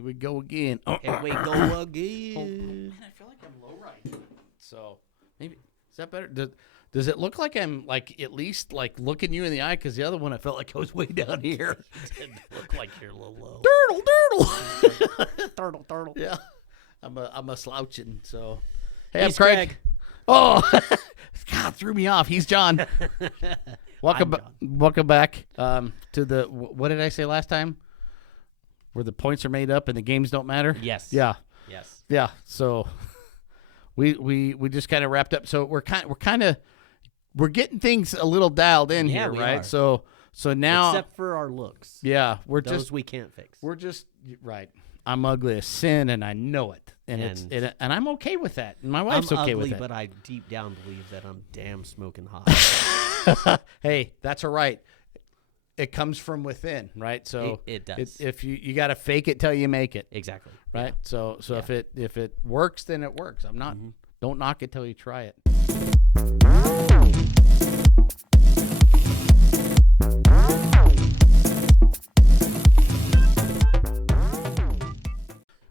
Here we go again. Here we go again. Man, I feel like I'm low right. So maybe is that better? Does it look like I'm like at least like looking you in the eye? Because the other one I felt like I was way down here. It did look like you're a little low. Turtle. Yeah, I'm a slouching. So hey, He's I'm Craig. Craig. Oh, God, threw me off. He's John. Welcome back to the what did I say last time? Where the points are made up and the games don't matter. Yes. Yeah. Yes. Yeah. So we just kind of wrapped up. So we're getting things a little dialed in here, right? Are. So now, except for our looks. yeah, Those we can't fix. We're just right. I'm ugly as sin, and I know it, and I'm okay with that. And my wife's okay with it. But I deep down believe that I'm damn smoking hot. Hey, that's all right. It comes from within, right? So it does. If you got to fake it till you make it, exactly, right? Yeah. So if it works, then it works. I'm not. Don't knock it till you try it.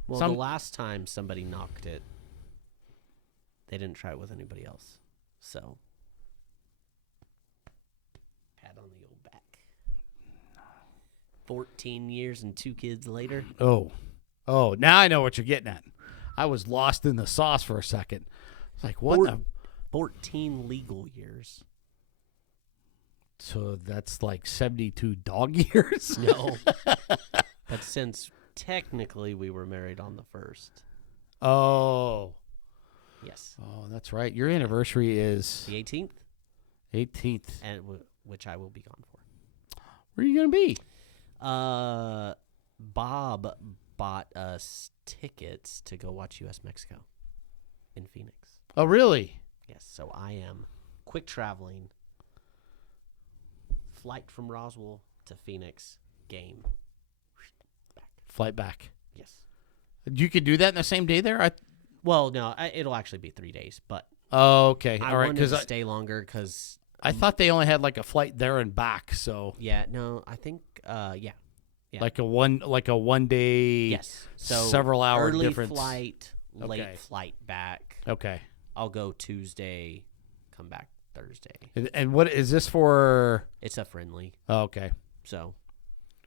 Well, the last time somebody knocked it, they didn't try it with anybody else. So, pat on the old back. 14 years and 2 kids later. Oh, now I know what you're getting at. I was lost in the sauce for a second. It's like, what? 14 legal years. So that's like 72 dog years? No. But since technically we were married on the 1st. Oh. Yes. Oh, that's right. Your anniversary is the 18th. 18th, and which I will be gone for. Where are you going to be? Bob bought us tickets to go watch U.S. Mexico in Phoenix. Oh, really? Yes. So I am quick traveling. Flight from Roswell to Phoenix. Game. Flight back. Yes. You could do that in the same day there? Well, no, it'll actually be 3 days, but oh, okay. I all right. wanted to stay longer because I thought they only had like a flight there and back. So yeah, no, I think yeah. like a one day. Yes. So several hour early difference. Flight, late Okay. flight back. Okay. I'll go Tuesday, come back Thursday. And what is this for? It's a friendly. Oh, okay. So,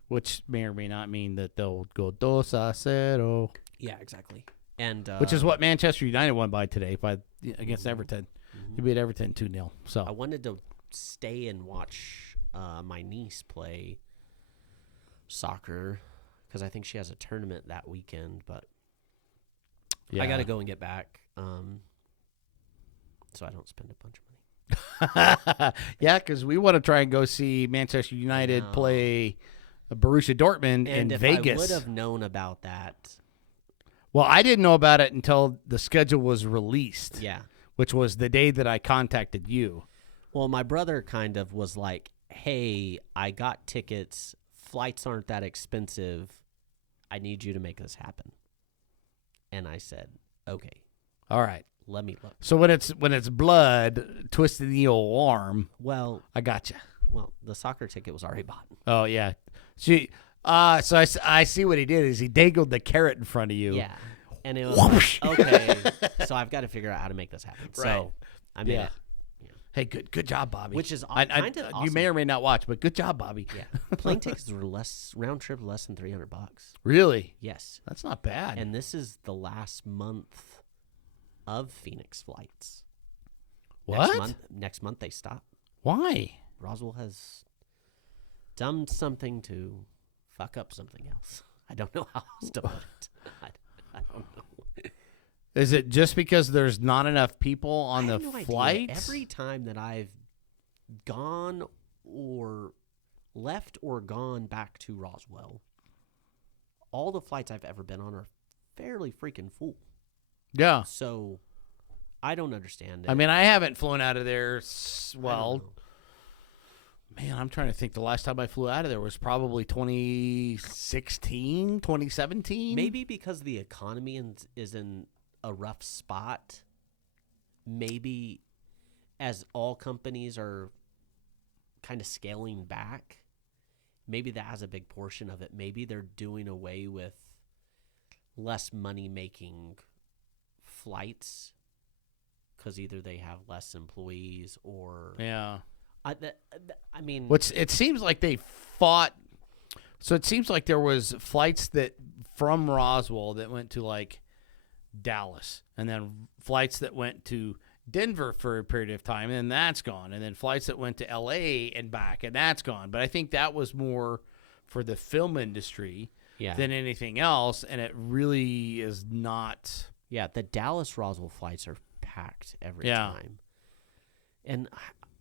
which may or may not mean that they'll go 2-0. Yeah, exactly. And which is what Manchester United won by today against Everton. Mm-hmm. They beat Everton 2-0. So I wanted to stay and watch my niece play soccer because I think she has a tournament that weekend, but I got to go and get back so I don't spend a bunch of money. Yeah, because we want to try and go see Manchester United play Borussia Dortmund in Vegas. I would have known about that. Well, I didn't know about it until the schedule was released. Yeah. Which was the day that I contacted you. Well, my brother kind of was like, hey, I got tickets. Flights aren't that expensive. I need you to make this happen. And I said, okay. All right. Let me look. So when it's blood twisting the old arm, well, I got you. Well, the soccer ticket was already bought. Oh yeah, so I see what he did is he dangled the carrot in front of you. Yeah, and it was like, okay. So I've got to figure out how to make this happen. Right. So I made it. Yeah. Hey, good job, Bobby. Which is kind of awesome. You may or may not watch, but good job, Bobby. Yeah, plane tickets were round trip less than $300. Really? Yes, that's not bad. And this is the last month of Phoenix flights. What? Next month they stop. Why? Roswell has done something to fuck up something else. I don't know how else to put it. I don't know. Is it just because there's not enough people on the flights? Every time that I've gone or left or gone back to Roswell, all the flights I've ever been on are fairly freaking full. Yeah. So I don't understand it. I mean, I haven't flown out of there. Well, man, I'm trying to think. The last time I flew out of there was probably 2016, 2017. Maybe because the economy is in a rough spot. Maybe as all companies are kind of scaling back, maybe that has a big portion of it. Maybe they're doing away with less money-making flights because either they have less employees or Yeah. I mean, It seems like they fought. So it seems like there was flights that from Roswell that went to like Dallas, and then flights that went to Denver for a period of time, and then that's gone, and then flights that went to LA and back, and that's gone. But I think that was more for the film industry than anything else, and it really is not. Yeah, the Dallas Roswell flights are packed every time. And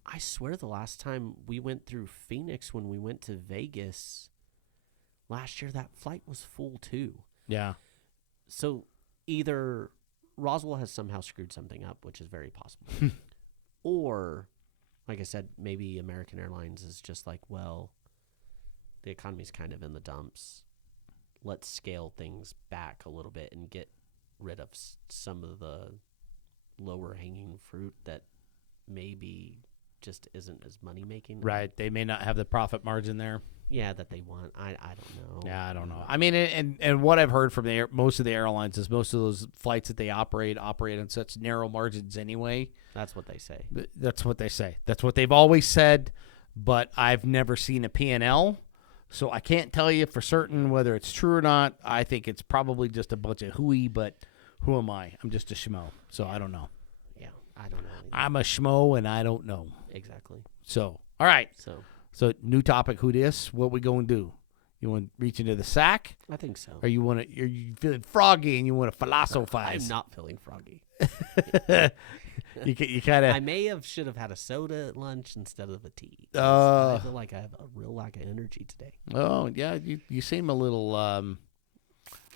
I swear the last time we went through Phoenix when we went to Vegas last year, that flight was full too. Yeah. So either Roswell has somehow screwed something up, which is very possible, or, like I said, maybe American Airlines is just like, well, the economy's kind of in the dumps. Let's scale things back a little bit and get rid of some of the lower hanging fruit that maybe just isn't as money making. Right. They may not have the profit margin there. Yeah, that they want. I don't know. Yeah, I don't know. I mean, and what I've heard from most of the airlines is most of those flights that they operate on such narrow margins anyway. That's what they say. That's what they say. That's what they've always said, but I've never seen a P&L, so I can't tell you for certain whether it's true or not. I think it's probably just a bunch of hooey, but who am I? I'm just a schmo, so I don't know. Yeah, I don't know. I'm a schmo, and I don't know. Exactly. So, all right. So new topic, who dis? What we going to do? You want to reach into the sack? I think so. Or are you feeling froggy and you want to philosophize? I'm not feeling froggy. you kind of. I should have had a soda at lunch instead of a tea. I feel like I have a real lack of energy today. Oh yeah, you seem a little.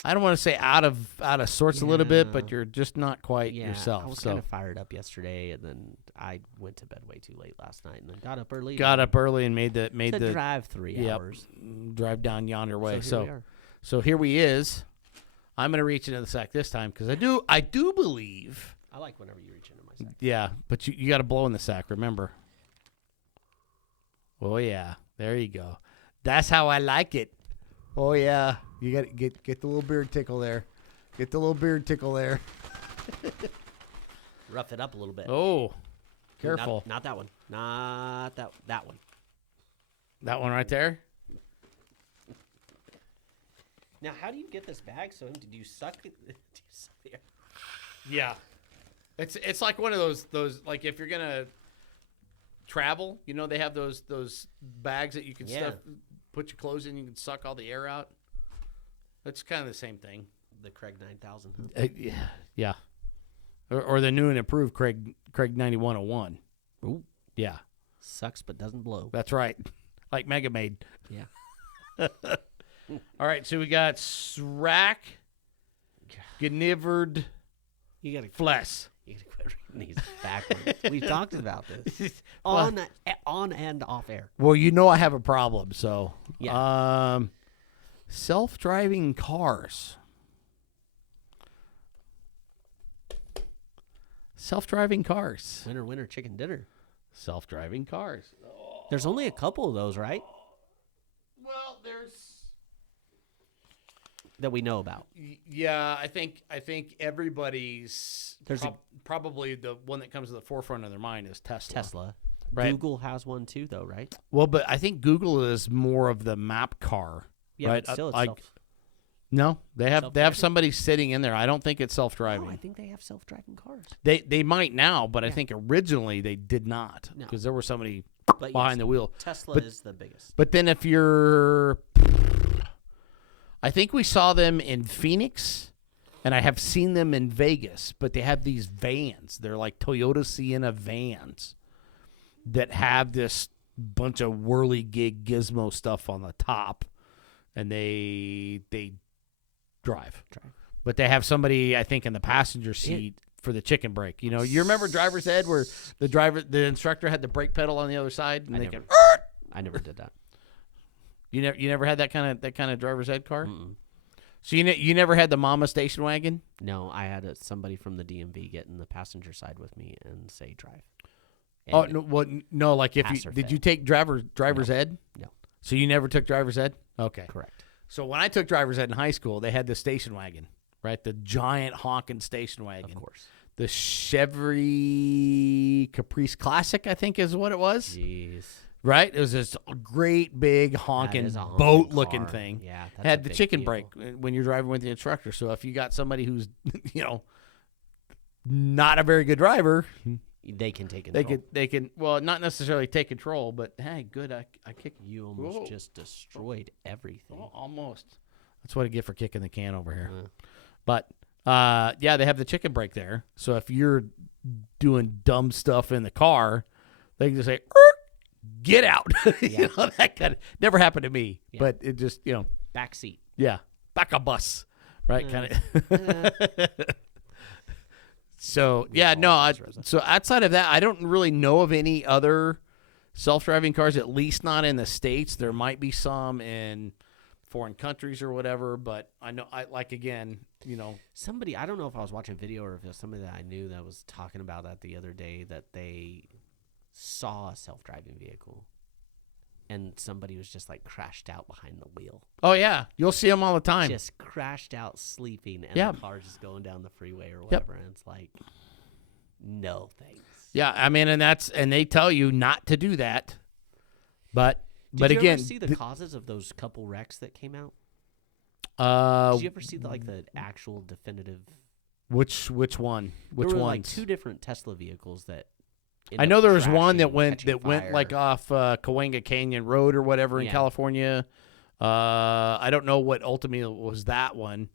I don't want to say out of sorts a little bit, but you're just not quite yourself. I was kind of fired up yesterday, and then I went to bed way too late last night, and then got up early. And made the drive 3 hours. Drive down yonder way. So here we is. I'm gonna reach into the sack this time because I do believe. I like whenever you reach into my sack. Yeah, but you got to blow in the sack. Remember. Oh yeah, there you go. That's how I like it. Oh yeah, you got to get the little beard tickle there. Get the little beard tickle there. Rough it up a little bit. Oh, careful. Not that one. Not that one. That one right there. Now, how do you get this bag so empty? Do you suck it? The air? Yeah, it's like one of those like if you're gonna travel, they have those bags that you can stuff. Put your clothes in, you can suck all the air out. That's kind of the same thing. The Craig 9000. Yeah. Or the new and improved Craig 9101. Ooh. Yeah. Sucks but doesn't blow. That's right. Like Mega Maid. Yeah. All right, so we got Srack, Gnivered, Fles. You gotta quit reading these backwards. We've talked about this on and off air. Well, I have a problem. So, self-driving cars. Self-driving cars. Winner, chicken dinner. Self-driving cars. There's only a couple of those, right? Well, there's. That we know about. Yeah, I think everybody's probably the one that comes to the forefront of their mind is Tesla. Right? Google has one too, though, right? Well, but I think Google is more of the map car. Yeah, right? But still it's No, they have somebody sitting in there. I don't think it's self-driving. No, I think they have self-driving cars. They might now, but I think originally they did not because there was somebody behind the wheel. Tesla is the biggest. But then if you're I think we saw them in Phoenix, and I have seen them in Vegas, but they have these vans. They're like Toyota Sienna vans that have this bunch of whirly-gig gizmo stuff on the top, and they drive. But they have somebody, I think, in the passenger seat for the chicken brake. You remember driver's ed where the instructor had the brake pedal on the other side? And I never did that. You never had that kind of driver's ed car? Mm-mm. So you never had the mama station wagon? No, I had somebody from the DMV get in the passenger side with me and say drive. And no. Like did you take driver's ed? No. So you never took driver's ed? Okay, correct. So when I took driver's ed in high school, they had the station wagon, right? The giant honking station wagon. Of course. The Chevy Caprice Classic, I think is what it was. Jeez. Right? It was this great, big, honking, honking boat-looking car. thing. Yeah, that's Had a the big chicken vehicle. brake when you're driving with the instructor. So if you got somebody who's, not a very good driver, They can take control. they can well, not necessarily take control, but hey, good, I kicked. You almost just destroyed everything. Oh, almost. That's what I get for kicking the can over here. Uh. But yeah, they have the chicken brake there. So if you're doing dumb stuff in the car, they can just say, "Get out!" Yeah. That kind of never happened to me, Yeah. but it just Back seat. yeah, back a bus, right? Kind of. So yeah, no. So outside of that, I don't really know of any other self-driving cars. At least not in the States. There might be some in foreign countries or whatever, but I know Somebody, I don't know if I was watching a video or if it was somebody that I knew that was talking about that the other day, that they saw a self-driving vehicle and somebody was just like crashed out behind the wheel. Oh yeah, you'll see them all the time. Just crashed out sleeping and Yeah. the car's just going down the freeway or whatever. And it's like, no thanks. Yeah, I mean, and they tell you not to do that, but Did you again, ever see the causes of those couple wrecks that came out? Did you ever see the actual definitive? which one? Which there were ones? like two different Tesla vehicles that. I know there was one that crashing, went catching like fire. off Cahuenga Canyon Road or whatever in Yeah. California. I don't know what ultimately was that one,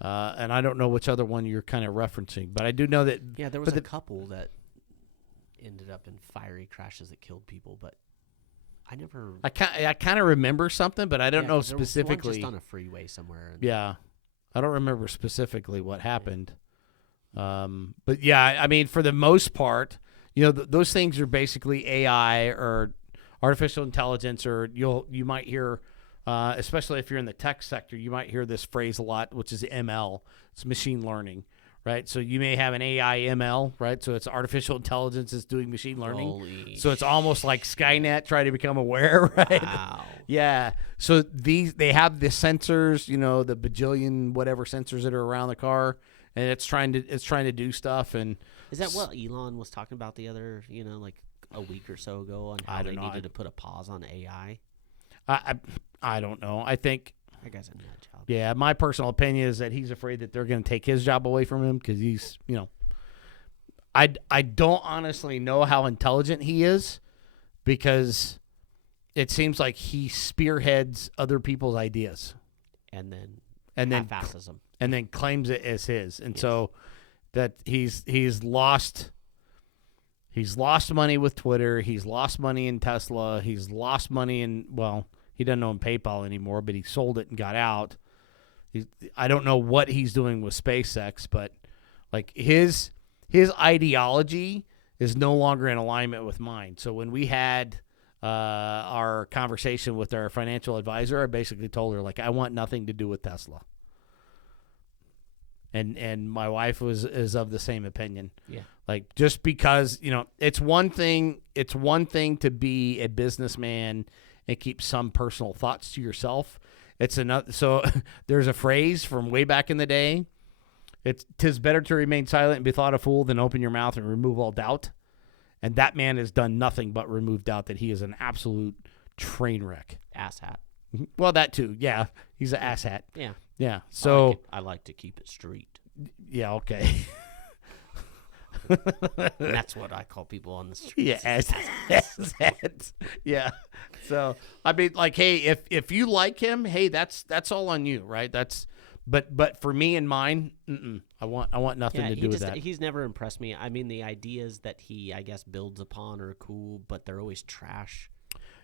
and I don't know which other one you're kind of referencing, but I do know that. Yeah, there was a couple that ended up in fiery crashes that killed people, but I never. I kind of remember something, but I don't know there was one specifically. just on a freeway somewhere. Yeah, I don't remember specifically what happened. But yeah, I mean, for the most part, those things are basically AI or artificial intelligence, or you might hear, especially if you're in the tech sector, you might hear this phrase a lot, which is ML. It's machine learning, right? So you may have an AI ML, right? So it's artificial intelligence that's doing machine learning. So it's almost like Skynet trying to become aware, right? Wow. Yeah. So they have the sensors, the bajillion whatever sensors that are around the car, and it's trying to do stuff. And Is that what Elon was talking about the other, like a week or so ago on how they needed to put a pause on AI? I don't know. I think that guy's a nut job. Yeah, my personal opinion is that he's afraid that they're going to take his job away from him because he's, I don't honestly know how intelligent he is, because it seems like he spearheads other people's ideas and then half-asses them. And then claims it as his. And so that he's lost money with Twitter, he's lost money in Tesla, he's lost money in, he doesn't own PayPal anymore, but he sold it and got out. I don't know what he's doing with SpaceX, but like his ideology is no longer in alignment with mine. So when we had our conversation with our financial advisor, I basically told her, like, I want nothing to do with Tesla. And my wife is of the same opinion. Yeah. Like, just because, it's one thing to be a businessman and keep some personal thoughts to yourself. It's another. So there's a phrase from way back in the day. "'Tis better to remain silent and be thought a fool than open your mouth and remove all doubt." And that man has done nothing but remove doubt that he is an absolute train wreck. Asshat. Well, that too. Yeah. He's an asshat. Yeah. Yeah. So I like to keep it street. Yeah. Okay. That's what I call people on the street. Yeah, asshat. Yeah. So I mean, like, hey, if you like him, hey, that's all on you, right? But for me and mine, I want nothing to do with that. He's never impressed me. I mean, the ideas that he, I guess, builds upon are cool, but they're always trash.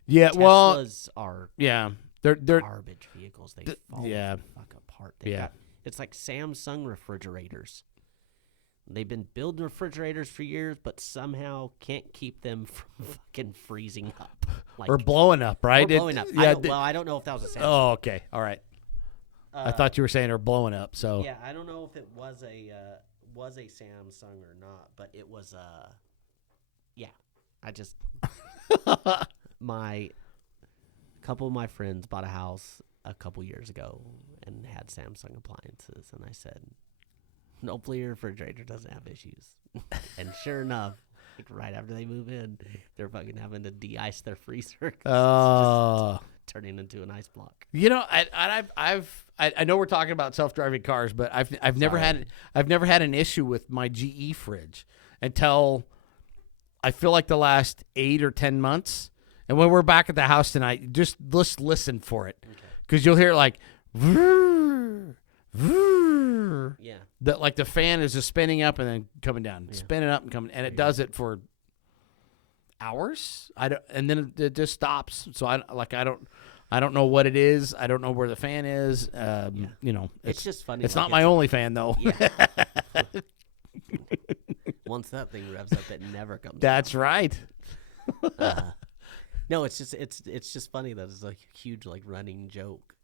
Yeah, Teslas are they're garbage vehicles. They fall the fuck apart. It's like Samsung refrigerators. They've been building refrigerators for years, but somehow can't keep them from fucking freezing up. Or blowing up, right? Or blowing up. Yeah, I don't know if that was a Samsung. Oh, okay. All right. I thought you were saying they're blowing up. So yeah, I don't know if it was a Samsung or not, but it was I just a couple of my friends bought a house a couple years ago and had Samsung appliances, and I said, Hopefully your refrigerator doesn't have issues. And sure enough, like right after they move in, they're fucking having to de-ice their freezer. 'Cause it's just turning into an ice block. You know, I know we're talking about self-driving cars, but I've never had an issue with my GE fridge until I feel like the last 8 or 10 months. And when we're back at the house tonight, just listen for it, because you'll hear like, vroom, vroom. Yeah. That like the fan is just spinning up and then coming down, spinning up and coming, and it does it for hours. And then it just stops. So I don't know what it is. I don't know where the fan is. You know, it's just funny. It's like not my only fan though. Yeah. Once that thing revs up, it never comes. That's down. right. No, it's just funny that it's like a huge like running joke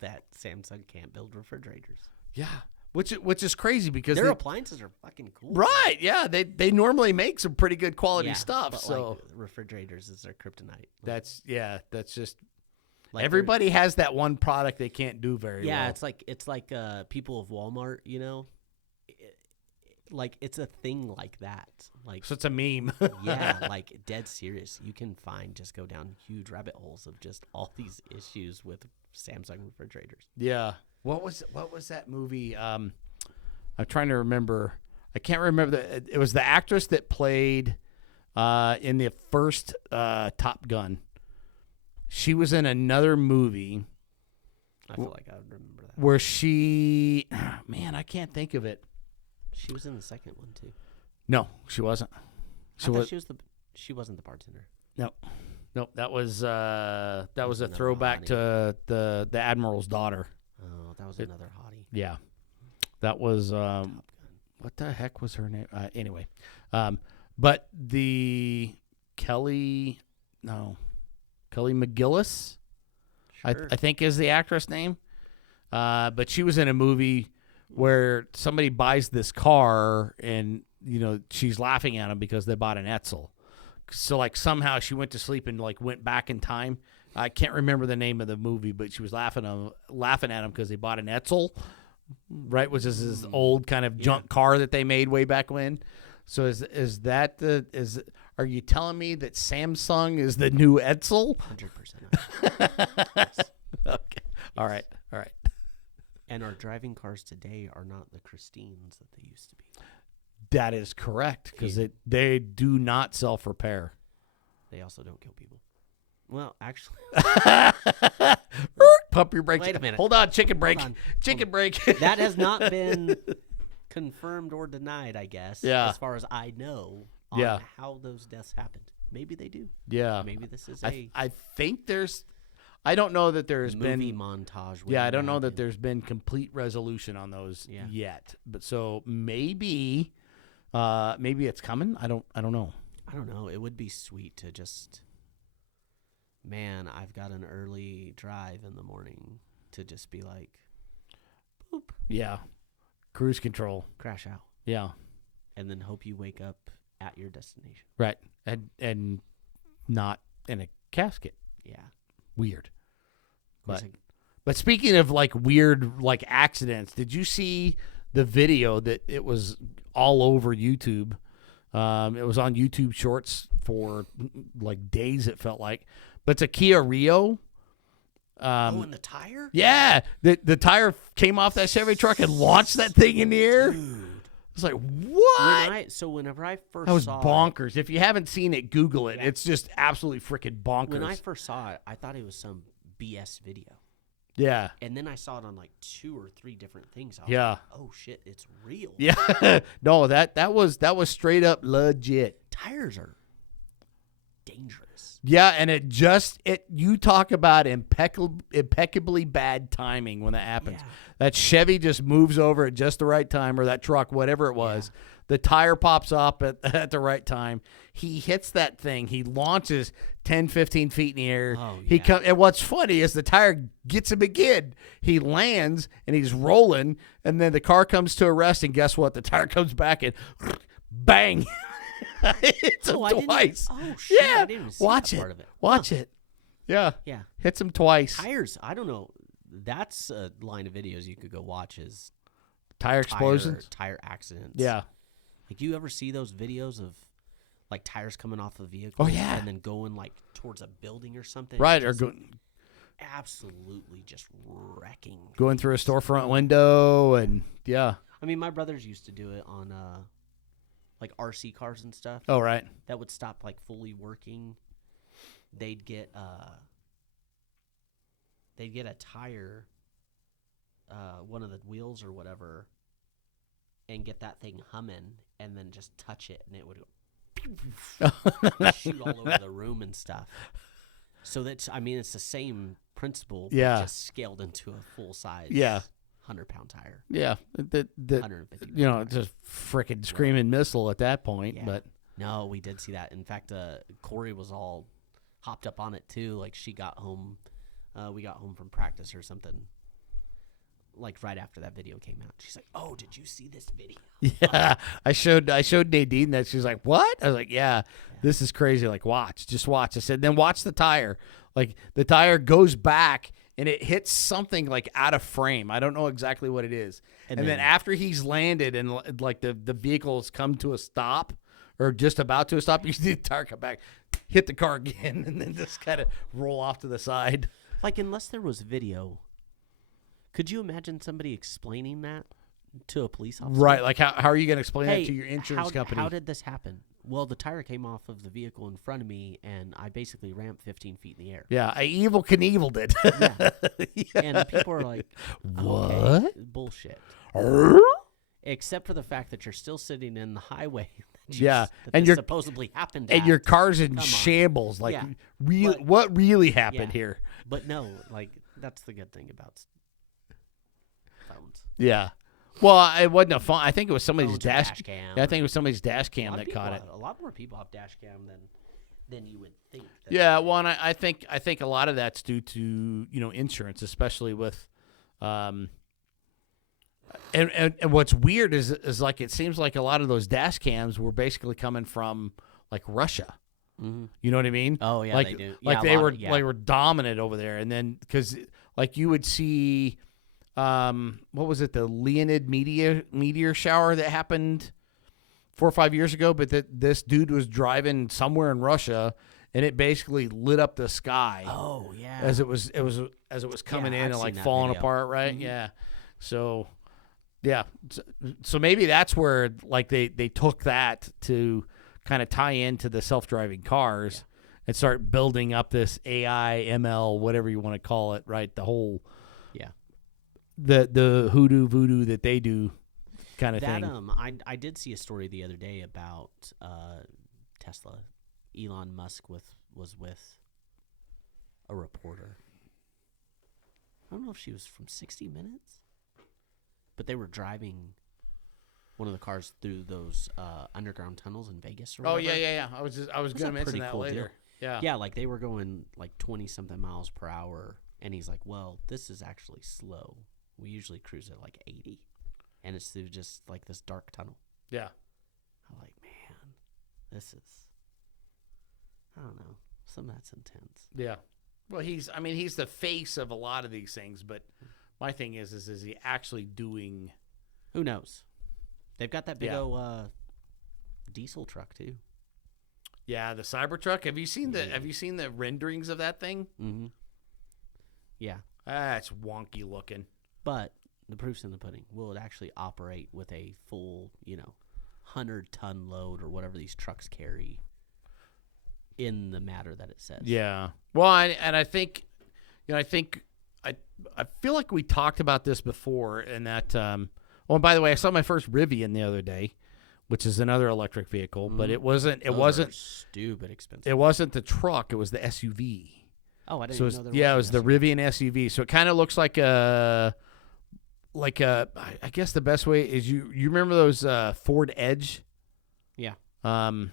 that Samsung can't build refrigerators. Yeah, which is crazy because their appliances are fucking cool. Right? Yeah, they normally make some pretty good quality stuff. But so like, refrigerators is their kryptonite. That's just like everybody has that one product they can't do very well. Yeah, it's like people of Walmart, you know. Like it's a thing like that. Like so, it's a meme. Yeah, like dead serious. You can just go down huge rabbit holes of just all these issues with Samsung refrigerators. Yeah. What was that movie? I'm trying to remember. I can't remember it was the actress that played in the first Top Gun. She was in another movie. I feel like I would remember that. Where she, man, I can't think of it. She was in the second one too. No, she wasn't. She wasn't the bartender. No, that was a throwback to the Admiral's daughter. Oh, that was another hottie. Yeah, that was what the heck was her name? Anyway, but the Kelly McGillis, Sure. I think is the actress name. But she was in a movie where somebody buys this car and, you know, she's laughing at them because they bought an Etzel. So, like, somehow she went to sleep and, like, went back in time. I can't remember the name of the movie, but she was laughing at them because they bought an Etzel, right, which is this old kind of junk car that they made way back when. So are you telling me that Samsung is the new Etzel? 100%. Yes. Okay. All right. And our driving cars today are not the Christines that they used to be. That is correct, because they do not self-repair. They also don't kill people. Well, actually. Pump your brakes. Wait a minute. Hold on, chicken break. That has not been confirmed or denied, I guess, as far as I know, on how those deaths happened. Maybe they do. Yeah. Maybe this is I think there's... I don't know that there's been movie montage. Yeah, I don't know that there's been complete resolution on those yet. But so maybe it's coming. I don't know. I don't know. It would be sweet to just, man, I've got an early drive in the morning to just be like, boop. Yeah. Cruise control. Crash out. Yeah. And then hope you wake up at your destination. Right. And not in a casket. Yeah. Weird. But speaking of like weird like accidents, did you see the video that it was all over YouTube? It was on YouTube Shorts for like days, it felt like. But it's a Kia Rio. And the tire? Yeah. The tire came off that Chevy truck and launched that thing in the air. Dude. It's like, what? Whenever I first that was saw bonkers. If you haven't seen it, Google it. Yeah. It's just absolutely freaking bonkers. When I first saw it, I thought it was some BS video. Yeah. And then I saw it on like 2 or 3 different things. I was like, oh shit, it's real. Yeah. No, that was straight up legit. Tires are dangerous. Yeah, and you talk about impeccably bad timing when that happens. Yeah. That Chevy just moves over at just the right time, or that truck, whatever it was. Yeah. The tire pops up at the right time. He hits that thing. He launches 10, 15 feet in the air. Oh, yeah. And what's funny is the tire gets him again. He lands, and he's rolling, and then the car comes to a rest, and guess what? The tire comes back, and bang. Hits him twice. Oh, shit. Yeah. I didn't even see Watch that it. part of it. Watch it. Yeah. Yeah. Hits him twice. Tires, I don't know. That's a line of videos you could go watch is tire explosions, tire accidents. Yeah. Like, you ever see those videos of like tires coming off a vehicle? Oh, yeah. And then going like towards a building or something. Right, or absolutely just wrecking. Going through a storefront window, and yeah. I mean, my brothers used to do it on like RC cars and stuff. Oh, right. That would stop like fully working. They'd get a tire, one of the wheels or whatever, and get that thing humming, and then just touch it, and it would go shoot all over the room and stuff. So it's the same principle, but just scaled into a full size 100-pound tire. Yeah, 150. It's a freaking screaming missile at that point. Yeah. But no, we did see that. In fact, Corey was all hopped up on it too. Like, she got home, we got home from practice or something. Like right after that video came out, she's like, "Oh, did you see this video?" Yeah, I showed Nadine that. She's like, "What?" I was like, "Yeah, this is crazy. Like, just watch." I said, "Then watch the tire. Like, the tire goes back and it hits something like out of frame. I don't know exactly what it is. And then after he's landed and like the vehicle's come to a stop or just about to a stop, you see the tire come back, hit the car again, and then just kind of roll off to the side. Like, unless there was video." Could you imagine somebody explaining that to a police officer? Right. Like, how are you going to explain that to your insurance company? How did this happen? Well, the tire came off of the vehicle in front of me, and I basically ramped 15 feet in the air. Yeah, I Evel Knievel'd it. Yeah. And the people are like, what? Okay, bullshit. Except for the fact that you're still sitting in the highway. And you're supposedly happened. And your car's in shambles. Like, what really happened here? But no, like, that's the good thing about phones. Yeah. Well, it wasn't a phone. I think it was somebody's dash cam. Yeah, I think it was somebody's dash cam that caught it. A lot more people have dash cam than you would think. Yeah, well, and I think a lot of that's due to insurance, especially with, and what's weird is like it seems like a lot of those dash cams were basically coming from like Russia. Mm-hmm. You know what I mean? Oh yeah, like, they do. Like they were dominant over there, and then because like you would see. What was it? The Leonid meteor shower that happened 4 or 5 years ago. But this dude was driving somewhere in Russia, and it basically lit up the sky. Oh yeah, as it was coming in and like falling apart, right? Mm-hmm. Yeah. So, yeah. So maybe that's where like they took that to kind of tie into the self-driving cars and start building up this AI, ML, whatever you want to call it, right? The whole. The hoodoo voodoo that they do kind of thing. I did see a story the other day about Tesla. Elon Musk was with a reporter. I don't know if she was from 60 Minutes, but they were driving one of the cars through those underground tunnels in Vegas or whatever. Yeah. I was going to mention that cool later. Deal. Yeah, like they were going like 20 something miles per hour, and he's like, "Well, this is actually slow. We usually cruise at like 80, and it's through just like this dark tunnel." Yeah. I'm like, man, this is, I don't know, some of that's intense. Yeah. Well, he's the face of a lot of these things, but my thing is he actually doing? Who knows? They've got that big old diesel truck too. Yeah, the Cybertruck. Have you seen the renderings of that thing? Mm-hmm. Yeah. It's wonky looking. But the proof's in the pudding. Will it actually operate with a full, 100-ton load or whatever these trucks carry in the matter that it says? Yeah. Well, I think, I feel like we talked about this before, and that. And by the way, I saw my first Rivian the other day, which is another electric vehicle, but it wasn't. It wasn't stupid expensive. It wasn't the truck. It was the SUV. Oh, I didn't know there was. It was the Rivian SUV. So it kind of looks like a. I guess the best way is you remember those Ford Edge? Yeah. And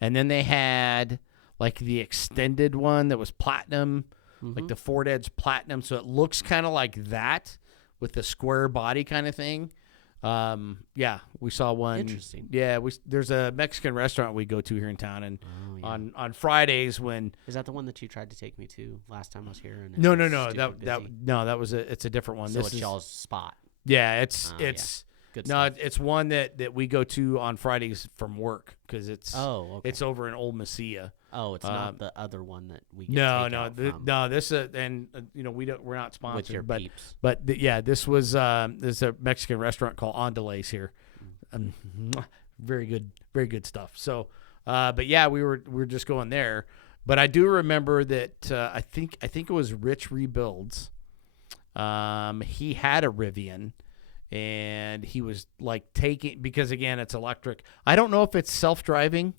then they had like the extended one that was platinum, like the Ford Edge Platinum. So it looks kind of like that with the square body kind of thing. Yeah, we saw one. Interesting. Yeah, there's a Mexican restaurant we go to here in town, and on Fridays when is that the one that you tried to take me to last time I was here? And no, that was it's a different one. So it's y'all's spot. Yeah, Good No, stuff. it's one that we go to on Fridays from work because it's Okay. it's over in Old Mesilla. Oh, it's not the other one that we get No, takeout from no. This and we're not sponsored, with your but peeps. this was this is a Mexican restaurant called Andales here. Very good stuff. So, but yeah, we were just going there. But I do remember that I think it was Rich Rebuilds. He had a Rivian, and he was like taking because again it's electric. I don't know if it's self-driving.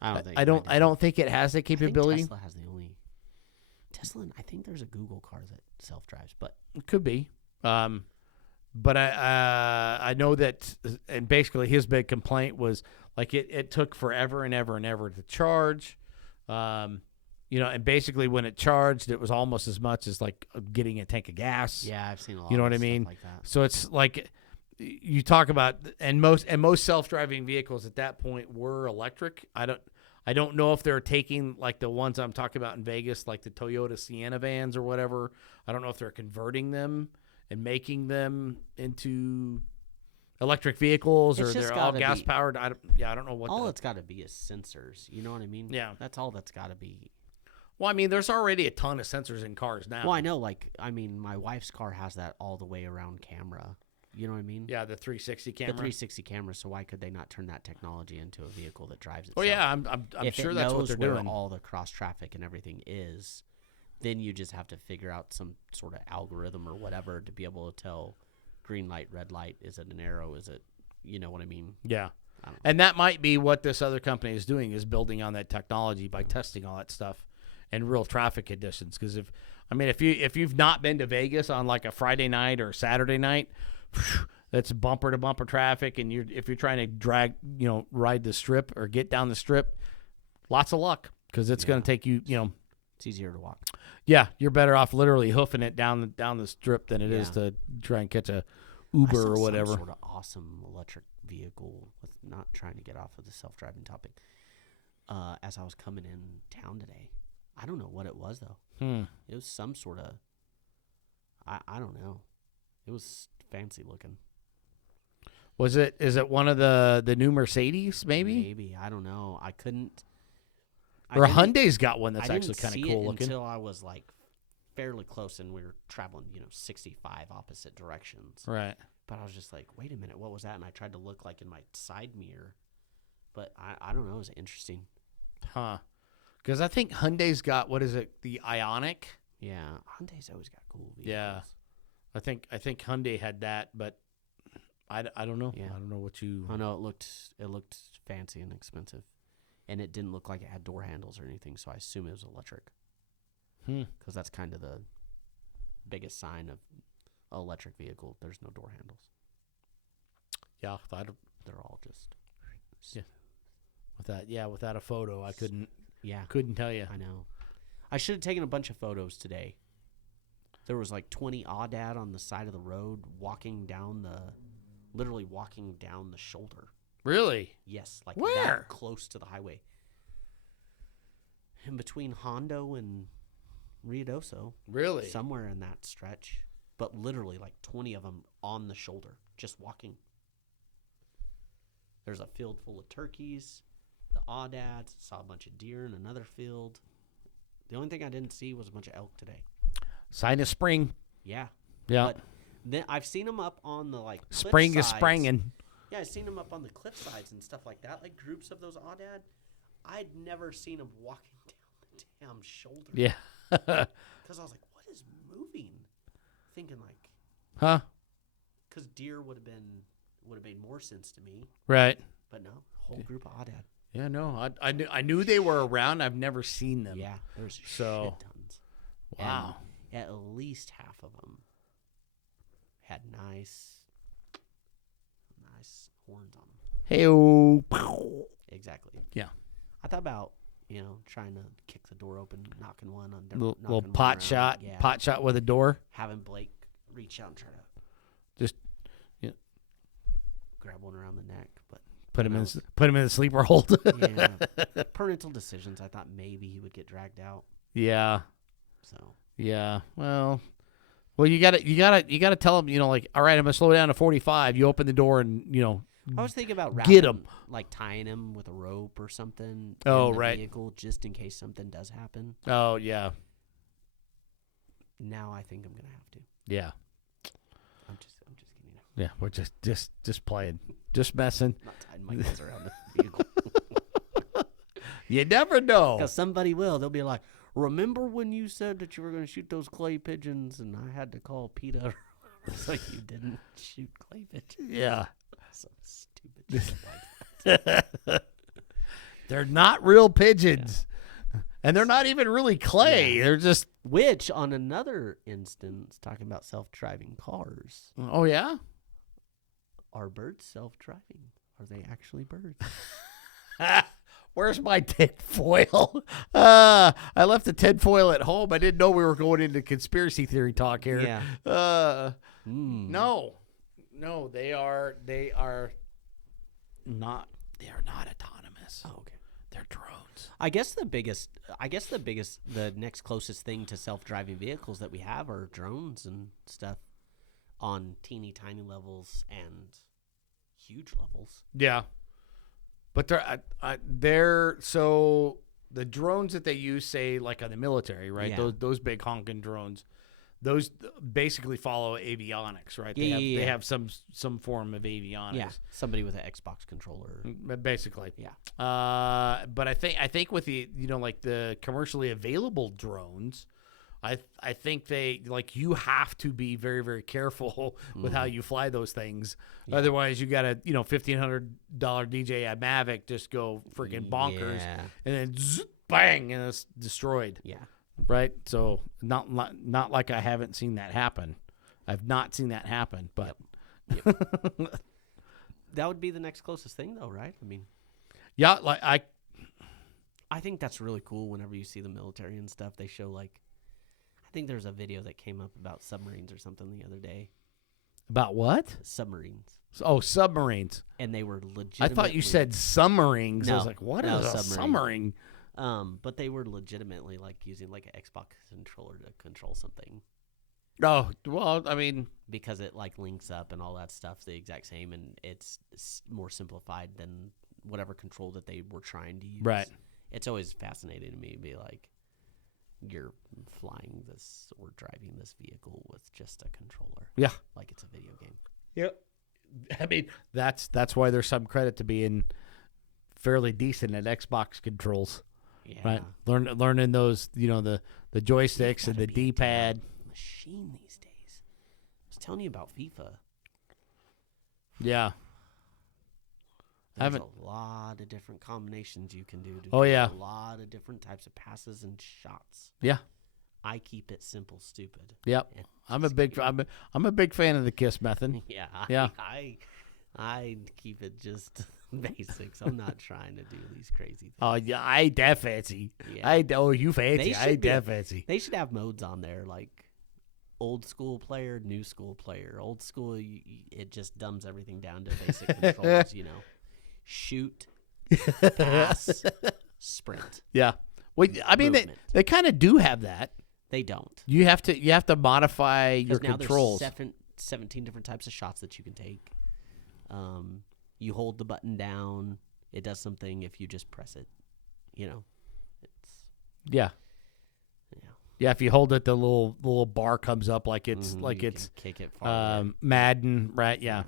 I don't think it has that capability. I think Tesla has the only Tesla. I think there's a Google car that self-drives, but it could be. But I know that, and basically his big complaint was like it took forever and ever and ever to charge. And basically when it charged, it was almost as much as like getting a tank of gas. Yeah, I've seen a lot. You know of what I stuff mean? like that. So it's like you talk about, and most self-driving vehicles at that point were electric. I don't know if they're taking like the ones I'm talking about in Vegas, like the Toyota Sienna vans or whatever. I don't know if they're converting them and making them into electric vehicles or they're all gas powered. I don't know what. All it's got to be is sensors. You know what I mean? Yeah, that's all that's got to be. Well, I mean, there's already a ton of sensors in cars now. Well, I know. My wife's car has that all the way around camera. You know what I mean? Yeah, the 360 camera. The 360 camera. So why could they not turn that technology into a vehicle that drives itself? Well, yeah, I'm sure that's what they're doing. All the cross traffic and everything is, then you just have to figure out some sort of algorithm or whatever to be able to tell green light, red light. Is it an arrow? Is it, you know what I mean? Yeah. And that might be what this other company is doing, is building on that technology by testing all that stuff in real traffic conditions. Because if you've not been to Vegas on like a Friday night or Saturday night, that's bumper to bumper traffic, and if you're trying to ride the strip or get down the strip, lots of luck because it's going to take you. It's easier to walk. Yeah, you're better off literally hoofing it down the strip than it is to try and catch a Uber or whatever. Some sort of awesome electric vehicle. Not trying to get off of the self-driving topic. As I was coming in town today, I don't know what it was though. It was some sort of. I don't know. It was fancy looking. Is it one of the new Mercedes? Maybe I don't know. I couldn't. Or Hyundai's got one that's actually kind of cool looking. Until I was like fairly close and we were traveling, 65 opposite directions. Right. But I was just like, wait a minute, what was that? And I tried to look like in my side mirror, but I don't know. It was interesting. Huh? Because I think Hyundai's got, what is it? The Ioniq. Yeah, Hyundai's always got cool vehicles. Yeah. I think Hyundai had that, but I don't know. Yeah. I don't know what you. I know it looked fancy and expensive, and it didn't look like it had door handles or anything. So I assume it was electric. Because that's kind of the biggest sign of an electric vehicle. There's no door handles. Yeah, they're all just. Yeah. Without a photo, I couldn't. Yeah. Couldn't tell you. I know. I should have taken a bunch of photos today. There was like 20 Audad on the side of the road literally walking down the shoulder. Really? Yes. Like where? That close to the highway. In between Hondo and Ruidoso. Really? Somewhere in that stretch. But literally like 20 of them on the shoulder, just walking. There's a field full of turkeys. The Audads. Saw a bunch of deer in another field. The only thing I didn't see was a bunch of elk today. Sign of spring. Yeah. Yeah. But then I've seen them up on the cliff spring sides. is springing. Yeah, I've seen them up on the cliff sides and stuff like that, like groups of those Audad. I'd never seen them walking down the damn shoulder. Yeah. Because I was like, what is moving? Thinking like, huh? Because deer would have made more sense to me. Right. But no, whole group of Audad. Yeah, no, I knew they were around. I've never seen them. Yeah, there's shit tons. Wow. And at least half of them had nice horns on them. Hey-oh. Exactly. Yeah. I thought about, trying to kick the door open, knocking one on little pot shot, yeah. Pot shot with a door. Having Blake reach out and try to just grab one around the neck, but put him in the sleeper hold. Yeah. Parental decisions. I thought maybe he would get dragged out. Yeah. So. Yeah. Well, Well, you gotta tell them, like, all right, I'm gonna slow down to 45. You open the door and I was thinking about get 'em. like tying him with a rope or something. Oh, in the right. vehicle, just in case something does happen. Oh yeah, Now I think I'm gonna have to. yeah, I'm just kidding. yeah. We're just playing, just messing. I'm not tying my guys around the vehicle. You never know. Because somebody will. They'll be like, remember when you said that you were going to shoot those clay pigeons and I had to call PETA so you didn't shoot clay pigeons? Yeah. Some stupid shit like that. They're not real pigeons. Yeah. And they're not even really clay. Yeah. They're just... Which, on another instance, talking about self-driving cars. Oh, yeah? Are birds self-driving? Are they actually birds? Where's my tinfoil? I left the tinfoil at home. I didn't know we were going into conspiracy theory talk here. Yeah. No, they are not autonomous. Oh, okay. They're drones. The next closest thing to self-driving vehicles that we have are drones and stuff on teeny tiny levels and huge levels. Yeah. But they're so the drones that they use, say, like on the military, right? Yeah. Those big honking drones, those basically follow avionics, right? Yeah, They have some form of avionics. Yeah, somebody with an Xbox controller. Basically. Yeah. But I think with the like the commercially available drones, I think you have to be very, very careful with how you fly those things. Yeah. Otherwise, you got a $1,500 DJI Mavic just go freaking bonkers, and then bang, and it's destroyed. Yeah, right. So not like I haven't seen that happen. I've not seen that happen, but yep. That would be the next closest thing, though, right? I mean, yeah, I think that's really cool. Whenever you see the military and stuff, they show I think there's a video that came up about submarines or something the other day. About what? Submarines. Oh, submarines. And they were legitimately... I thought you said submarines. No, I was like, what is a submarine? But they were legitimately using an Xbox controller to control something. Oh, well, I mean... Because it links up and all that stuff's the exact same, and it's more simplified than whatever control that they were trying to use. Right. It's always fascinating to me to be like, you're flying this or driving this vehicle with just a controller. Yeah. Like it's a video game. Yep. I mean, that's why there's some credit to being fairly decent at Xbox controls. Yeah. Right. Learning those, the joysticks and the D-pad. Machine these days. I was telling you about FIFA. Yeah. There's a lot of different combinations you can do. Oh, yeah. A lot of different types of passes and shots. Yeah. I keep it simple, stupid. Yep. I'm a big fan of the KISS method. Yeah. Yeah. I keep it just basics. I'm not trying to do these crazy things. Oh yeah, I ain't that fancy. Yeah. You fancy. I ain't that fancy. They should have modes on there like old school player, new school player. Old school, it just dumbs everything down to basic controls. Shoot, pass, sprint. Yeah. Well, I mean, they kind of do have that. They don't. You have to modify your controls. There's 17 different types of shots that you can take. You hold the button down. It does something if you just press it. It's yeah. Yeah, if you hold it, the little bar comes up like it's kick it far Madden, right? Yeah.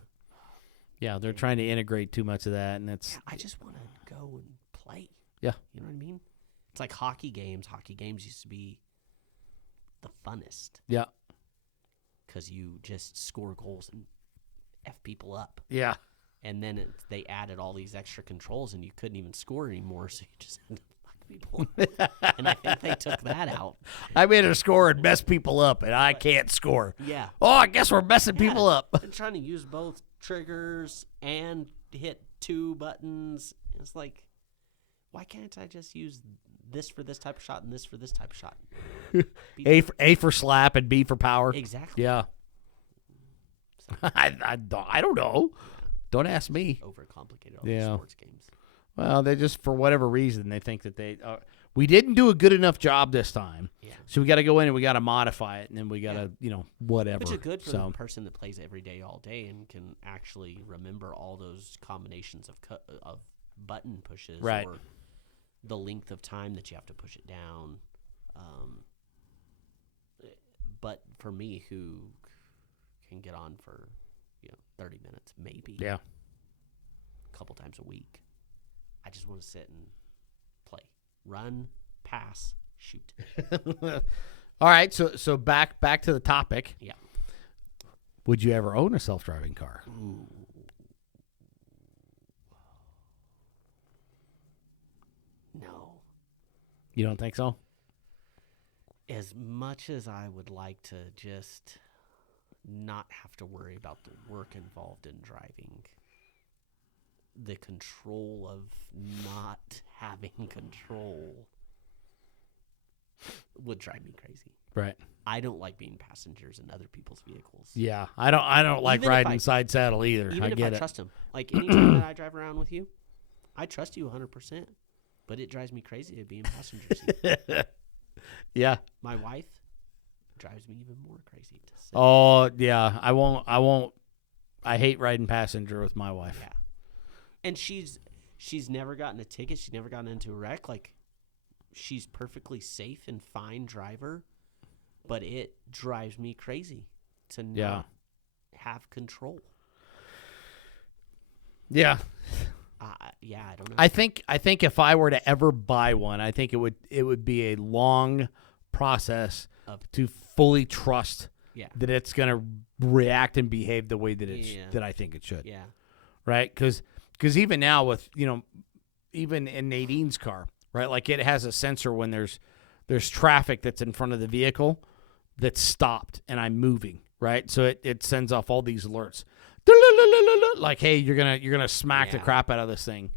Yeah, they're trying to integrate too much of that, and it's. I just want to go and play. Yeah, you know what I mean. It's like hockey games. Hockey games used to be the funnest. Yeah, because you just score goals and F people up. Yeah, and then they added all these extra controls, and you couldn't even score anymore, so you just had to fuck people up. And I think they took that out. I made a score and mess people up, and I can't score. Yeah. Oh, I guess we're messing people up. I'm trying to use both triggers and hit two buttons. It's like, why can't I just use this for this type of shot and this for this type of shot? A for slap and B for power. Exactly. Yeah. So, I don't know. Don't ask me. Overcomplicated all these sports games. Well, they just, for whatever reason, they think that we didn't do a good enough job this time. Yeah. So we got to go in and we got to modify it, and then we got to, whatever. Which is good for the person that plays every day, all day, and can actually remember all those combinations of button pushes, right, or the length of time that you have to push it down. But for me, who can get on for 30 minutes, maybe, a couple times a week, I just want to sit and play, run, pass, shoot. All right, so back to the topic. Yeah. Would you ever own a self-driving car? Ooh. No. You don't think so? As much as I would like to just not have to worry about the work involved in driving, the control of not having control would drive me crazy. Right. I don't like being passengers in other people's vehicles. Yeah, I don't like riding side saddle either. Even I get I it. trust him. Like anytime that I drive around with you, I trust you 100%. But it drives me crazy to be in passenger seat. Yeah. My wife drives me even more crazy to sit. Oh yeah, I won't. I hate riding passenger with my wife. Yeah. And she's never gotten a ticket. She's never gotten into a wreck. Like, she's perfectly safe and fine driver, but it drives me crazy to not have control. Yeah. I don't know. I think if I were to ever buy one, I think it would be a long process to fully trust that it's going to react and behave the way that that I think it should. Yeah. Right? Because even now with even in Nadine's car, right? Like, it has a sensor when there's traffic that's in front of the vehicle that's stopped and I'm moving, right? So it sends off all these alerts. Like, hey, you're gonna smack the crap out of this thing.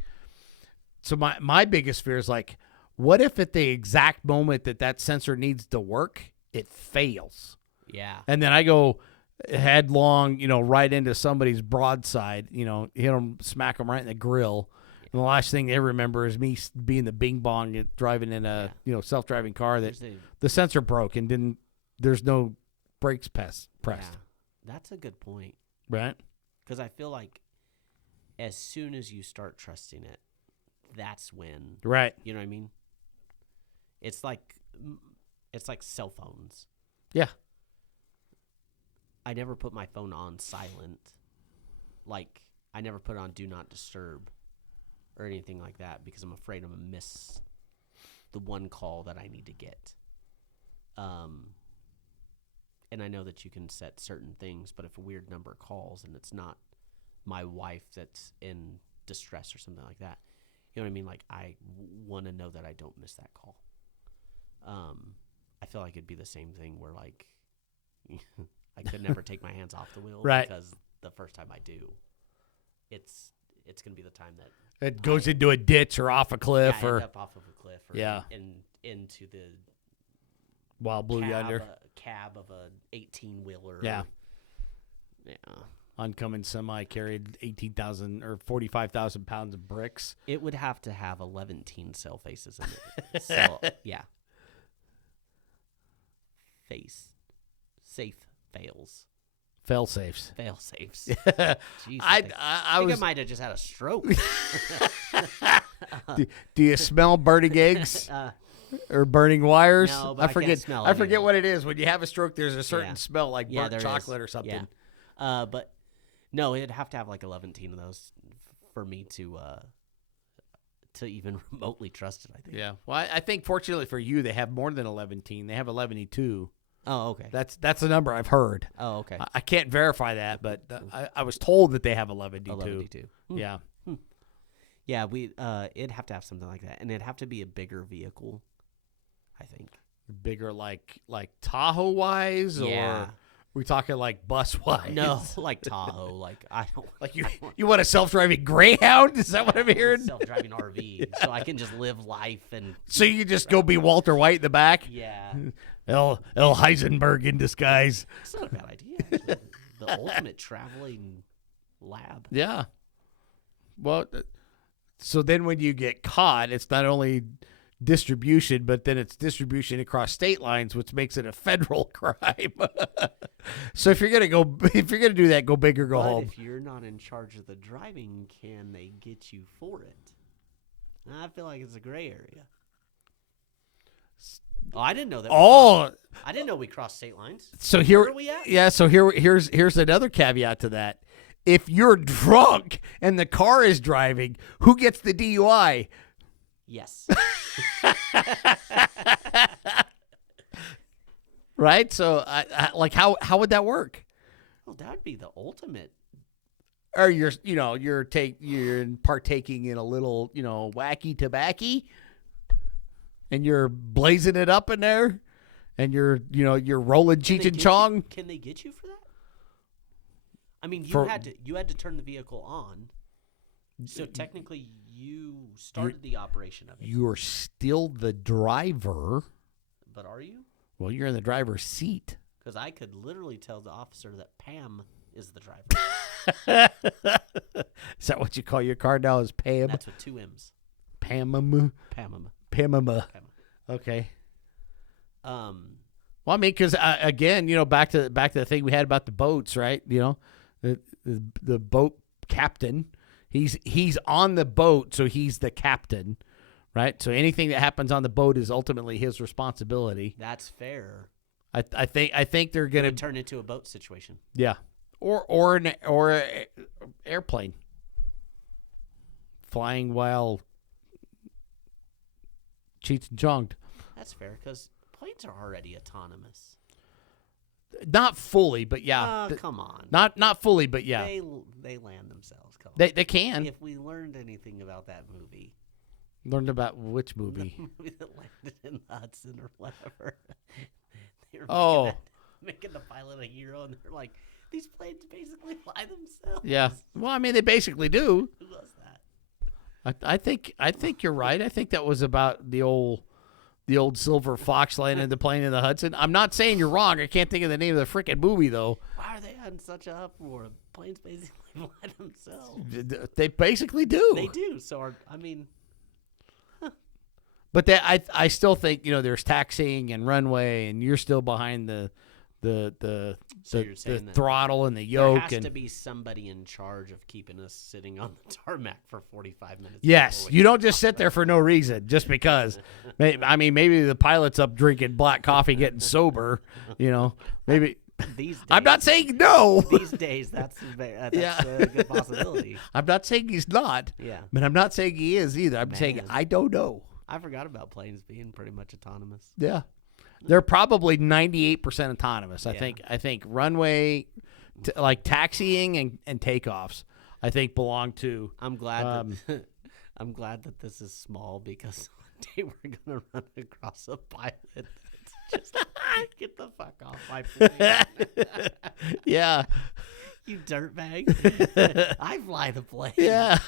So my biggest fear is, like, what if at the exact moment that sensor needs to work, it fails? Yeah. And then I go headlong, right into somebody's broadside, hit them, smack them right in the grill. And the last thing they remember is me being the bing bong driving in a self-driving car that the sensor broke and there's no brakes pressed. Yeah, that's a good point. Right? Because I feel like as soon as you start trusting it, that's when. Right. You know what I mean? It's like cell phones. Yeah. I never put my phone on silent. Like, I never put it on do not disturb or anything like that because I'm afraid I'm going to miss the one call that I need to get. And I know that you can set certain things, but if a weird number calls and it's not my wife that's in distress or something like that, you know what I mean? Like, I want to know that I don't miss that call. I feel like it'd be the same thing where, like, I could never take my hands off the wheel, right? Because the first time I do, it's going to be the time that it goes into a ditch or off a cliff, or end up off of a cliff, or into the Wild Blue Yonder cab of a 18-wheeler. Yeah. Oncoming semi carried 18,000 or 45,000 pounds of bricks. It would have to have 11 cell faces in it. So yeah. Safe fails. Fail safes. Fail safes. Jesus, I might have just had a stroke. do you smell burning eggs or burning wires? No, but I forget what it is. When you have a stroke, there's a certain smell, like burnt chocolate or something. Yeah. But no, it'd have to have like 11 of those for me to even remotely trust it, I think. Yeah. Well, I think fortunately for you, they have more than 11. They have 11.2. Oh, okay. That's the number I've heard. Oh, okay. I can't verify that, but I was told that they have 11D2. 11D2. Yeah. Yeah, it'd have to have something like that, and it'd have to be a bigger vehicle, I think. Bigger, like Tahoe wise, or we talking like bus wise? No, like Tahoe. Like, I don't like you want a self-driving Greyhound? Is that what I'm hearing? Self-driving RV, so I can just live life and. So you just go be Walter White in the back? Yeah. L. Heisenberg in disguise. That's not a bad idea, actually. The ultimate traveling lab. Yeah. Well, so then when you get caught, it's not only distribution, but then it's distribution across state lines, which makes it a federal crime. So if you're gonna do that, go big or go home. If you're not in charge of the driving, can they get you for it? I feel like it's a gray area. Oh, I didn't know that. I didn't know we crossed state lines. So Where are we at? Yeah. So here's another caveat to that. If you're drunk and the car is driving, who gets the DUI? Yes. Right. So I like how would that work? Well, that would be the ultimate. Or you're partaking in a little wacky tobacco, and you're blazing it up in there, and you're rolling Cheech and Chong. Can they get you for that? I mean, you had to turn the vehicle on, so technically you started the operation of it. You're still the driver. But are you? Well, you're in the driver's seat. Because I could literally tell the officer that Pam is the driver. Is that what you call your car now? Is Pam? That's with 2 M's. Pamama. Okay. Well, I mean, because again, back to the thing we had about the boats, right? The boat captain. He's on the boat, so he's the captain, right? So anything that happens on the boat is ultimately his responsibility. That's fair. I think they're gonna turn into a boat situation. Yeah, or an airplane flying while Cheech and Chonged. That's fair because planes are already autonomous. Not fully, but yeah. Come on. Not fully, but yeah. They land themselves. Come on. They can. If we learned anything about that movie. Learned about which movie? The movie that landed in the Hudson or whatever. They were making the pilot a hero, and they're like, these planes basically fly themselves. Yeah. Well, I mean, they basically do. Who was that? I think you're right. I think that was about the old Silver Fox landing the plane in the Hudson. I'm not saying you're wrong. I can't think of the name of the freaking movie though. Why are they in such a uproar? Planes basically fly themselves. They basically do. They do. So But I still think there's taxiing and runway, and you're still behind the throttle and the yoke. There has to be somebody in charge of keeping us sitting on the tarmac for 45 minutes. Yes, you don't just sit there for no reason, just because. I mean, maybe the pilot's up drinking black coffee, getting sober. Maybe. These days, I'm not saying no. These days, that's a good possibility. I'm not saying he's not. Yeah. But I'm not saying he is either. I'm saying I don't know. I forgot about planes being pretty much autonomous. Yeah. They're probably 98% autonomous. I think runway, like taxiing and takeoffs, I think belong to. I'm glad that this is small because one day we're gonna run across a pilot. It's just get the fuck off my plane. Yeah. You dirtbag. I fly the plane. Yeah.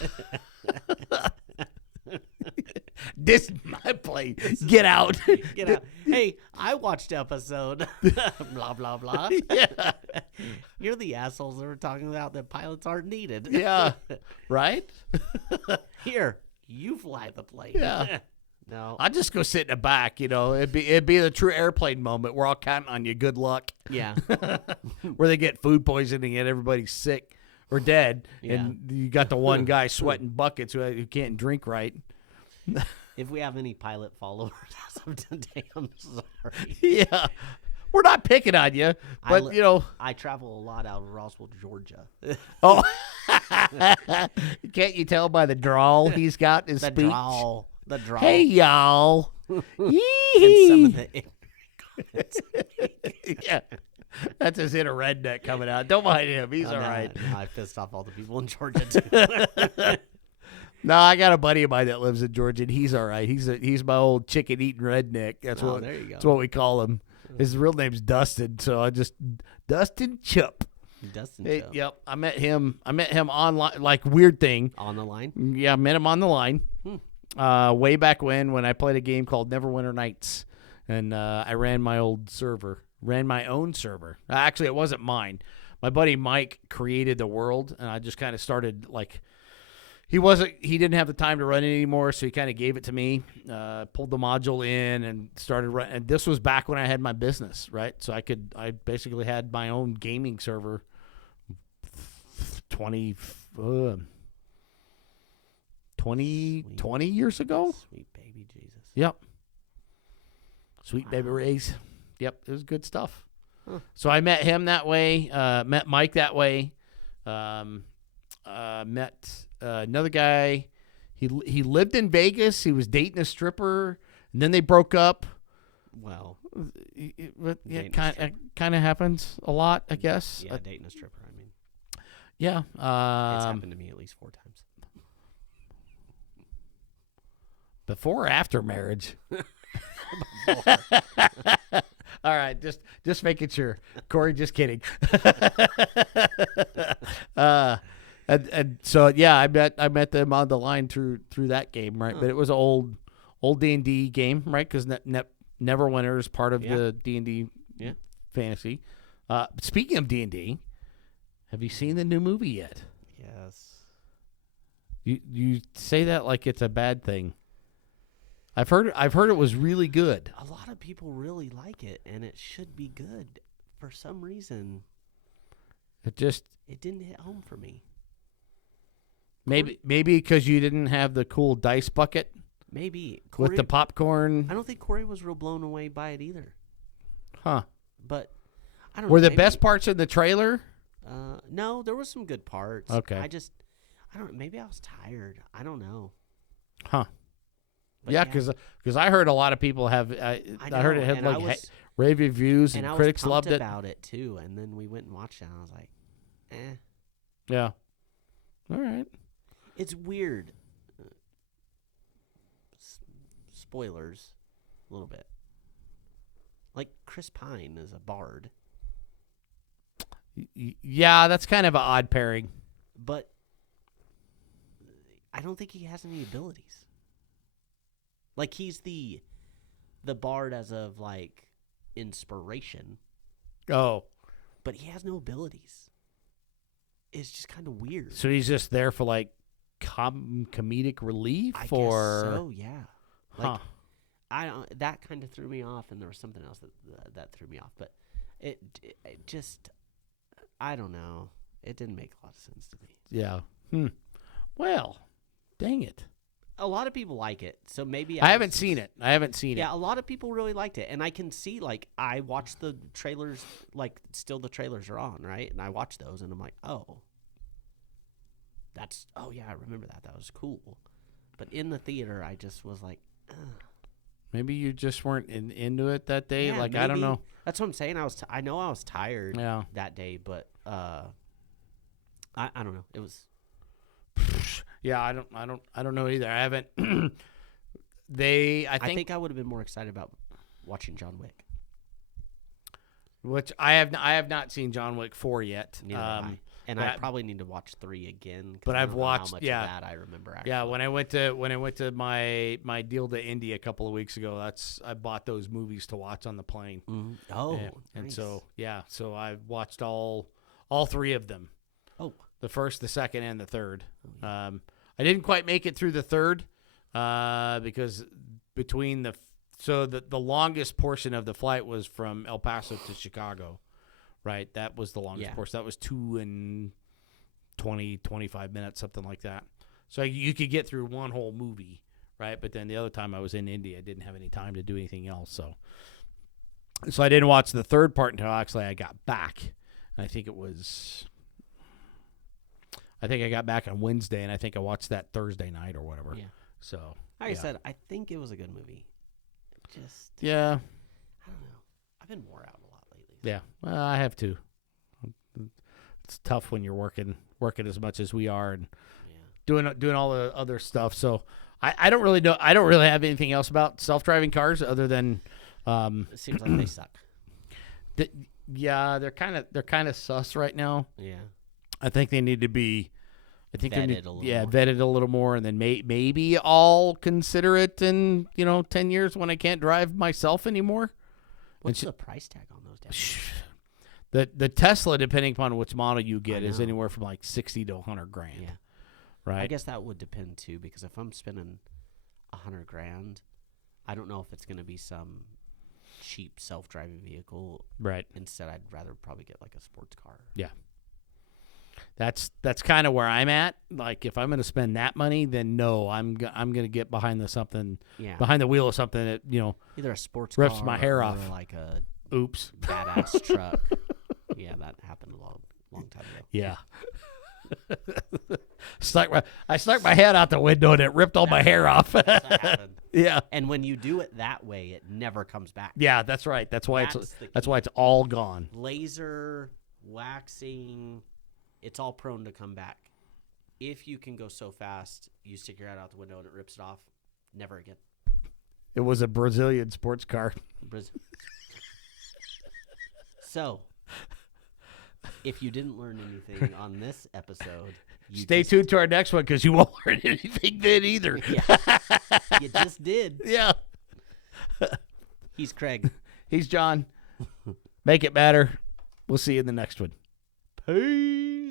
This is my plane. Get out. Get out. Hey, I watched episode blah, blah, blah. Yeah. You're the assholes that were talking about that pilots aren't needed. Yeah. Right? Here, you fly the plane. Yeah. No. I'll just go sit in the back, It'd be the true airplane moment. We're all counting on you. Good luck. Yeah. Where they get food poisoning and everybody's sick or dead. Yeah. And you got the one guy sweating buckets who can't drink right. If we have any pilot followers as of today, I'm sorry. Yeah. We're not picking on you, but, I travel a lot out of Roswell, Georgia. Oh. Can't you tell by the drawl he's got in his speech? The drawl. Hey, y'all. And some of the ignorant comments. Yeah. That's his inner redneck coming out. Don't mind him. He's all right. No, I pissed off all the people in Georgia, too. No, I got a buddy of mine that lives in Georgia, and he's all right. He's my old chicken-eating redneck. There you go. That's what we call him. His real name's Dustin, so Dustin Chup. Dustin Chup. Yep, I met him online, like weird thing. On the line? Yeah, I met him on the line. Way back when I played a game called Neverwinter Nights, and I ran my own server. Actually, it wasn't mine. My buddy Mike created the world, and I just kind of started He didn't have the time to run it anymore, so he kind of gave it to me. Pulled the module in and started running. And this was back when I had my business, right? So I basically had my own gaming server 20 years ago. Sweet baby Jesus. Yep. Sweet baby Rays. Yep, it was good stuff. Huh. So I met him that way. Met Mike that way. Met another guy. He lived in Vegas. He was dating a stripper, and then they broke up. Well, Yeah, kind of happens a lot, I guess. Yeah, dating a stripper. I mean, yeah, it's happened to me at least 4 times. Before or after marriage? All right, just making sure. Corey, just kidding. And so yeah, I met them on the line through that game, right? But it was an old D&D game, right? Because Neverwinter is part of the D&D fantasy. Speaking of D&D, have you seen the new movie yet? Yes. You say that like it's a bad thing. I've heard it was really good. A lot of people really like it, and it should be good. For some reason, it didn't hit home for me. Maybe because you didn't have the cool dice bucket. Maybe Corey, with the popcorn. I don't think Corey was real blown away by it either. Huh? But I don't. Were know, the best parts in the trailer? No, there was some good parts. Okay. I don't know. Maybe I was tired. I don't know. Huh? But yeah, because I heard a lot of people have. I heard it had like rave reviews and critics loved it. About it too, and then we went and watched it. And I was like, eh. Yeah. All right. It's weird. Spoilers, a little bit. Like Chris Pine is a bard. Yeah, that's kind of an odd pairing. But I don't think he has any abilities. Like he's the bard as of like inspiration. Oh. But he has no abilities. It's just kind of weird. So he's just there for like comedic relief, I or guess so, yeah. Like I don't. That kind of threw me off, and there was something else that threw me off. But it just, I don't know. It didn't make a lot of sense to me. Yeah. Well, dang it. A lot of people like it, so maybe I haven't seen it. Yeah, a lot of people really liked it, and I can see, like, I watched the trailers, like, still the trailers are on, right? And I watched those, and I'm like, oh, yeah, I remember that. That was cool. But in the theater, I just was like, ugh. Maybe you just weren't into it that day. Yeah, like, maybe. I don't know. That's what I'm saying. I know I was tired that day, but I don't know. It was. Yeah, I don't know either. I haven't. I think I would have been more excited about watching John Wick. Which I have not seen John Wick 4 yet. Neither have I. And I probably need to watch 3 again. But I've watched how much of that I remember. Actually. Yeah, when I went to my deal to India a couple of weeks ago, I bought those movies to watch on the plane. Mm-hmm. Oh, yeah. Nice. And so I watched all 3 of them. Oh, the first, the second, and the third. I didn't quite make it through the third because between the longest portion of the flight was from El Paso to Chicago, right? That was the longest portion. That was 2 and 20, 25 minutes, something like that. So you could get through one whole movie, right? But then the other time I was in India, I didn't have any time to do anything else. So I didn't watch the third part until actually I got back. And I think I got back on Wednesday, and I think I watched that Thursday night or whatever. Yeah. So, like I said, I think it was a good movie. Just yeah. I don't know. I've been wore out a lot lately. Yeah, well, I have too. It's tough when you're working as much as we are and doing all the other stuff. So I don't really know. I don't really have anything else about self-driving cars other than it seems like they suck. They're kind of sus right now. Yeah. I think they need to be vetted a little more, and then maybe I'll consider it in 10 years when I can't drive myself anymore. What's the price tag on those days? The Tesla, depending upon which model you get, is anywhere from like $60,000 to $100,000. Yeah. right? I guess that would depend too, because if I'm spending $100,000, I don't know if it's going to be some cheap self-driving vehicle. Right. Instead, I'd rather probably get like a sports car. Yeah. That's kind of where I'm at. Like, if I'm going to spend that money, then no, I'm going to get behind behind the wheel of something that, either a sports rips car my hair or off. like a Oops. badass truck. Yeah, that happened a long time ago. Yeah. I stuck my head out the window and it ripped all my hair off. That's what happened. Yeah. And when you do it that way, it never comes back. Yeah, that's right. That's why That's it's all gone. Laser, waxing, it's all prone to come back. If you can go so fast, you stick your head out the window and it rips it off, never again. It was a Brazilian sports car. So, if you didn't learn anything on this episode, stay tuned to our next one because you won't learn anything then either. Yeah, you just did. Yeah. He's Craig. He's John. Make it matter. We'll see you in the next one. Peace.